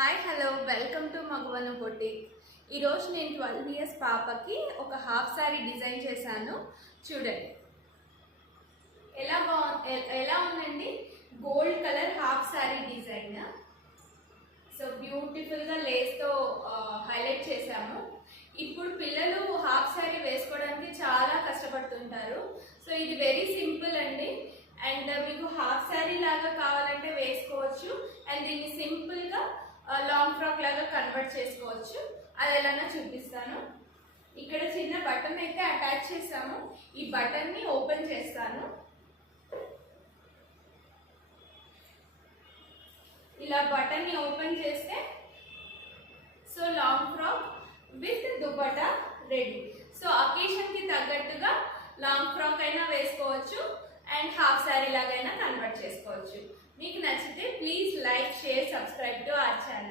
Hi hello welcome to మగవను boutique. ఈరోజు నేను 12 ఇయర్స్ పాపకి ఒక హాఫ్ సారీ డిజైన్ చేశాను. చూడండి ఎలా ఉందండి. Gold colour half sorry design. So బ్యూటిఫుల్గా లేస్తో హైలైట్ చేశాము. ఇప్పుడు పిల్లలు హాఫ్ సారీ వేసుకోవడానికి చాలా కష్టపడుతుంటారు. సో ఇది వెరీ సింపుల్ అండి. అండ్ మీకు హాఫ్ సారీ లాగా కావాలంటే వేసుకోవచ్చు. అండ్ దీన్ని సింపుల్గా లాంగ్ ఫ్రాక్ లాగా కన్వర్ట్ చేసుకోవచ్చు. అది ఎలానో చూపిస్తాను. ఇక్కడ చిన్న బటన్ అయితే అటాచ్ చేస్తాము. ఈ బటన్ని ఓపెన్ చేస్తాను. ఇలా బటన్ని ఓపెన్ చేస్తే so long frock with dupatta ready. So అకేషన్కి తగ్గట్టుగా లాంగ్ ఫ్రాక్ అయినా వేసుకోవచ్చు అండ్ హాఫ్ సారీ లాగైనా కన్వర్ట్ చేసుకోవచ్చు. మీకు నచ్చితే please like, share, subscribe to our channel.